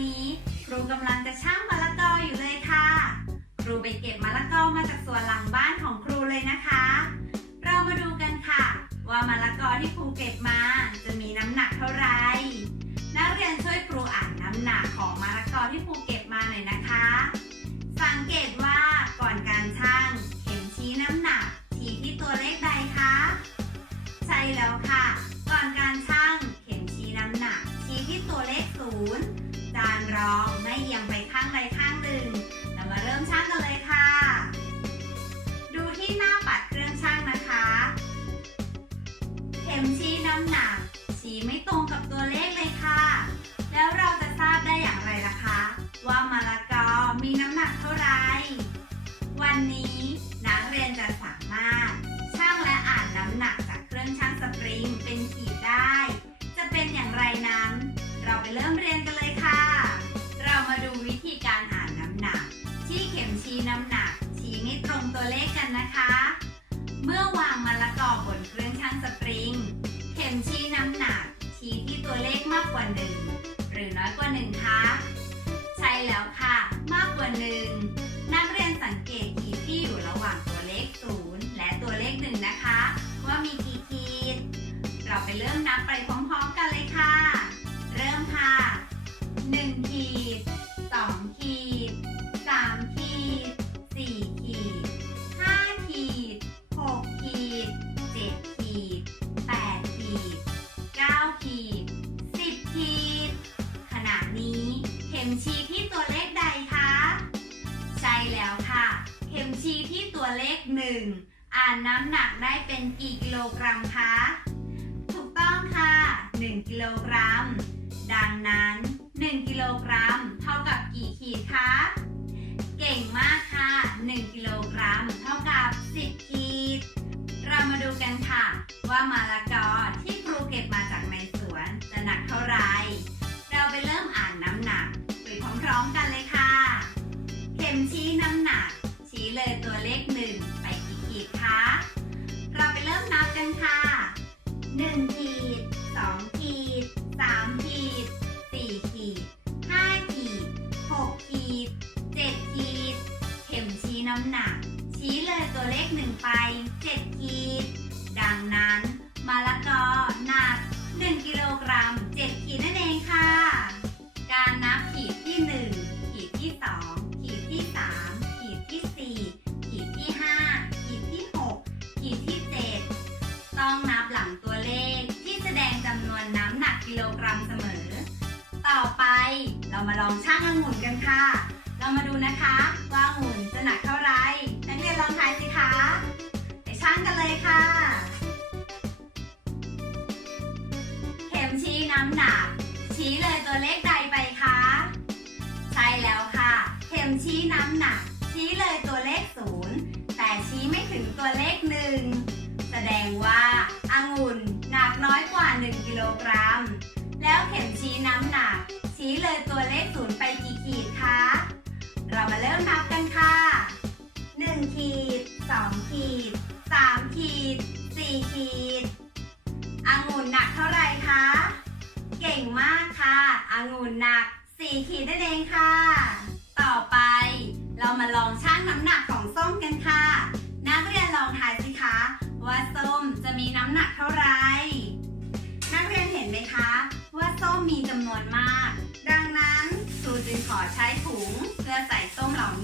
นี้ครูกำลังจะช่างมะละกออยู่เลยค่ะ ครูไปเก็บมะละกอมาจากสวนหลังบ้านของครูเลยนะคะ เรามาดูกันค่ะ ว่ามะละกอที่ครูเก็บมาจะมีน้ำหนักเท่าไหร่นักเรียนช่วยครูอ่านน้ำหนักของมะละกอที่ครู มีน้ำหนักเท่าไร วันนี้นักเรียนจะสามารถชั่งและอ่านน้ำหนักจากเครื่องชั่งสปริงเป็นขีดได้ จะเป็นอย่างไรนั้น เราไปเริ่มเรียนกันเลยค่ะ เรามาดูวิธีการอ่านน้ำหนัก ที่เข็มชี้น้ำหนัก ชี้ไม่ตรงตัวเลขกันนะคะ เมื่อวางมะละกอบนเครื่องชั่งสปริง เข็มชี้น้ำหนัก ชี้ที่ตัวเลขมากกว่าหนึ่งหรือน้อยกว่าหนึ่งคะ ใช่แล้วค่ะ ไปเริ่มนับไปพร้อมๆกันเลยค่ะ เริ่มค่ะ 1 ขีด 2 ขีด 3 ขีด 4 ขีด 5 ขีด 6 ขีด 7 ขีด 8 ขีด 9 ขีด 10 ขีด ขณะนี้เข็มชี้ที่ตัวเลขใดคะ ใช่แล้วค่ะ เข็มชี้ที่ตัวเลขหนึ่งอ่านน้ำหนักได้เป็นกี่กิโลกรัมคะ 1 กิโลกรัม ดังนั้น 1 กิโลกรัม เท่ากับกี่ขีดคะ เก่งมากค่ะ 1 กิโลกรัม เท่ากับ 10 ขีด เรามาดูกันค่ะ ว่ามะละกอที่ครูเก็บมาจากในสวนจะหนักเท่าไหร่ เราไปเริ่มอ่านน้ำหนักไปพร้อมๆกันเลยค่ะ เข็มชี้น้ำหนัก ชี้เลยตัวเลขหนึ่งไปกี่ขีดคะ เราไปเริ่มนับกันค่ะ1ขีดำหนัก ชี้เลยตัวเลขหนึ่งไป7ขีด ดังนั้นมะละกอหนัก 1 กิโลกรัม 7 ขีดนั่นเองค่ะ การนับขีดที่ 1 ขีดที่ 2 ขีดที่ 3 ขีดที่ 4 ขีดที่ 5 ขีดที่ 6 ขีดที่ 7 ต้องนับหลังตัวเลขที่แสดงจำนวนน้ำหนักกิโลกรัมเสมอ ต่อไปเรามาลองชั่งองุ่นกันค่ะ เรามาดูนะคะว่าอุ่นจะหนักเท่าไร นักเรียนลองทายสิคะ ไปชั่งกันเลยค่ะ เข็มชี้น้ำหนัก ชี้เลยตัวเลขใดไปคะ ใช่แล้วค่ะ เข็มชี้น้ำหนัก ชี้เลยตัวเลขศูนย์แต่ชี้ไม่ถึงตัวเลขหนึ่งแสดงว่าองุ่นหนักน้อยกว่า 1 กิโลกรัม แล้วเข็มชี้น้ำหนัก ชี้เลยตัวเลขศูนย์ไปกี่ขีด เรามาเริ่มนับกันค่ะ 1 ขีด 2 ขีด 3 ขีด 4 ขีดองุ่นหนักเท่าไหร่คะ เก่งมากค่ะองุ่นหนัก 4 ขีดนั่นเองค่ะ ต่อไปเรามาลองชั่งน้ำหนักของส้มกันค่ะ นักเรียนลองทายสิคะ ว่าส้มจะมีน้ำหนักเท่าไหร่ นักเรียนเห็นไหมคะ ว่าส้มมีจำนวนมาก ดังนั้นครูจึงขอใช้ถุง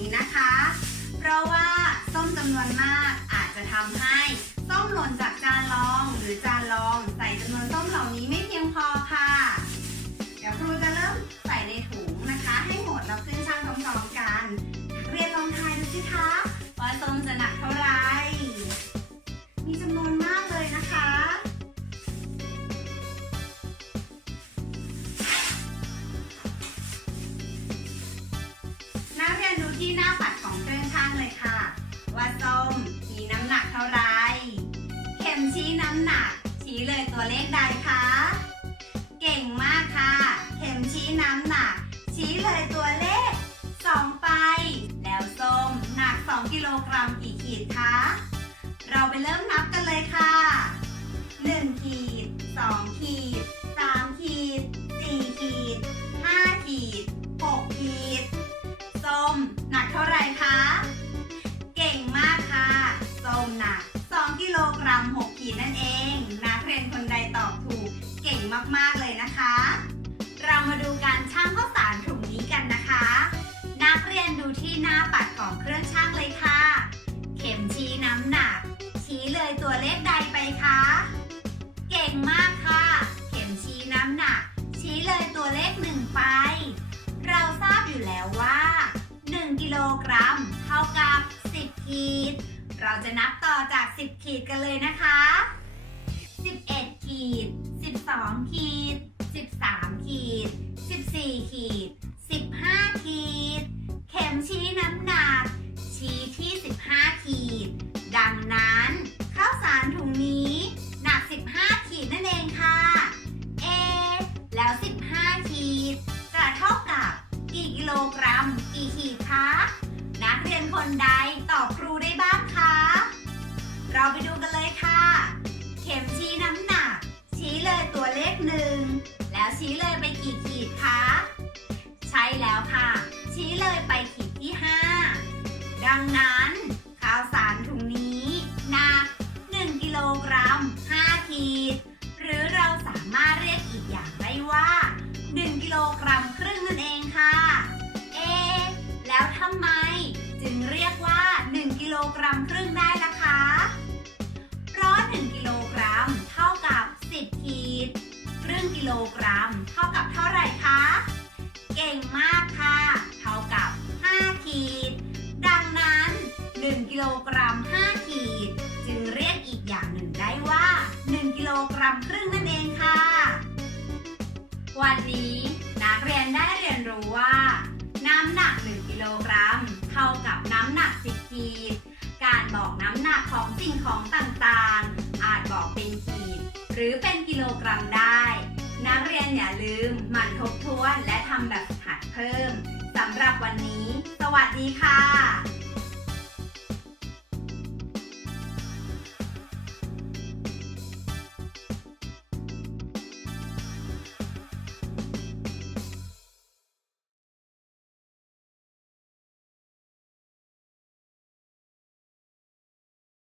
นี้นะคะ เพราะว่าส้มจำนวนมากอาจจะทำให้ส้มหล่นจากจานรองหรือจานรอง ตัวเลขใดคะ เก่งมากค่ะ เข็มชี้น้ำหนัก ชี้เลยตัวเลข 2 ไป แล้วส้มหนัก 2 กิโลกรัมกี่ขีดคะ เราไปเริ่มนับ ก่งมากค่ะ เข็มชี้น้ำหนัก ชี้เลยตัวเลขหนึ่งไป เราทราบอยู่แล้วว่า 1 กิโลกรัม เท่ากับ 10 ขีด เราจะนับต่อจาก 10 ขีดกันเลยนะคะ 11 ขีด 12 ขีด 13 ขีด 14 ขีด คนใดตอบครูได้บ้างคะ เราไปดูกันเลยค่ะ เข็มชี้น้ำหนัก ชี้เลยตัวเลขหนึ่ง แล้วชี้เลยไปกี่ขีดคะ ใช่แล้วค่ะ ชี้เลยไปขีดที่ 5 ดังนั้นข้าวสารถุงนี้หนัก 1 กิโลกรัม 5 ขีด หรือเราสามารถเรียกอีกอย่างได้ว่า 1 กิโลกรัม มครึ่งได้ละคะ เพราะ 1 กิโลกรัมเท่ากับ 10 ขีด ครึ่งกิโลกรัมเท่ากับเท่าไหร่คะ เก่งมากค่ะ เท่ากับ 5 ขีด ดังนั้น 1 กิโลกรัม 5 ขีด จึงเรียกอีกอย่างหนึ่งได้ว่า 1 กิโลกรัมครึ่งนั่นเองค่ะ วันนี้นักเรียนได้เรียนรู้ว่า น้ำหนัก 1 กิโลกรัม เท่ากับน้ำหนัก 10 ขีด บอกน้ำหนักของสิ่งของต่างๆ อาจบอกเป็นขีด หรือเป็นกิโลกรัมได้ นักเรียนอย่าลืมหมั่นทบทวนและทำแบบฝึกหัดเพิ่มสำหรับวันนี้ สวัสดีค่ะ